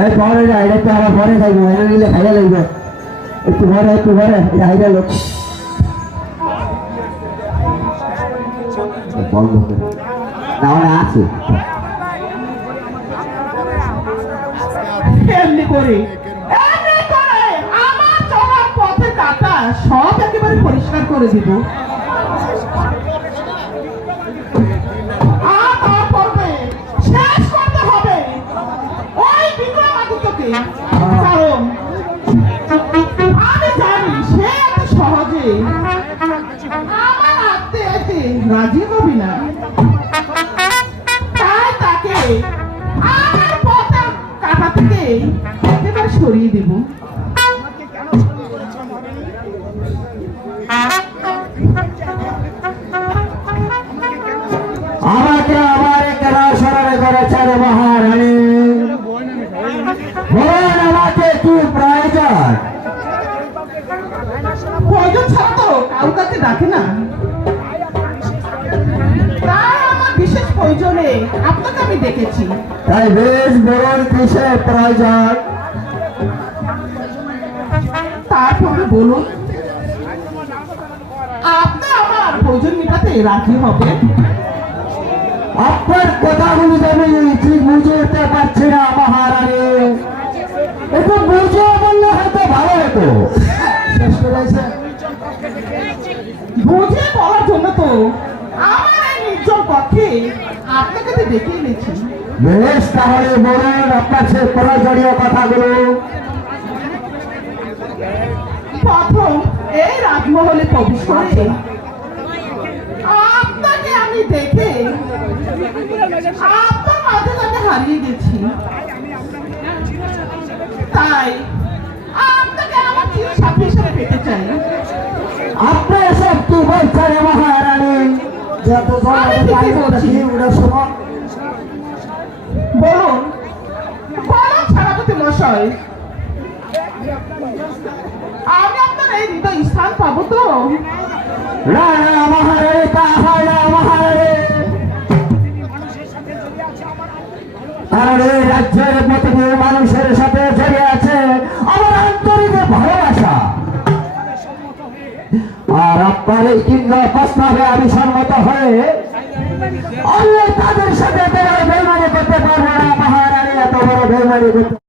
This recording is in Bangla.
এই পরে যা এটা তো পরে নিলে খাইয়া লাগবে। একটু পরে একটু পরে এটা হাইটা লোক। বন্ধ করে। না আছে। এমনি করে এমনি করে। আমার চলার পথে কাটা সব একেবারে পরিষ্কার করে দিব। কারণ আমি জানি সে এত সহজে আমার হাতে এতে রাজি হবি না তাই তাকে আমার পথের কাটা থেকে একেবারে সরিয়ে দেব আমাকে আমার কেন স্মরণে করেছে কি প্রয়োজন প্রয়োজন ছাড়া তো কারও কাছে ডাকে না। বিশেষ প্রয়োজনে আপনাকে আমি ডেকেছি তাই বেশ বলুন কিসের প্রয়োজন তারপরে বলুন আপনি আমার প্রয়োজন মেটাতে রাজি হবে আপনার কথাগুলি আমি ঠিক বুঝে উঠতে পারছি না মহারানী একটু বুঝে বললে হয়তো ভালো হতো শেষ করেছে বুঝে বলার জন্য তো আমার এই নির্জন পক্ষে আপনাকে তো ডেকে এনেছি বেশ তাহলে বলুন আপনার সে প্রয়োজনীয় কথাগুলো। প্রথম এই রাজমহলে প্রবেশ করে আপনাকে আমি দেখে আপনার মাঝে আমি হারিয়ে গেছি তাই পেতে চাই আপনার সব কি বলছেন মহারানী। যত বলুন ছাড়াপতি মশাই আমি আপনার এই হৃদয় স্থান পাবো তো? না না মহারানী তা হয় আর আপনার এই কিংবা প্রস্তাবে আমি সম্মত হয়ে আমি তাদের সাথে বেমানি করতে পারব না। মহারানী, এত বড় বেমানি করতে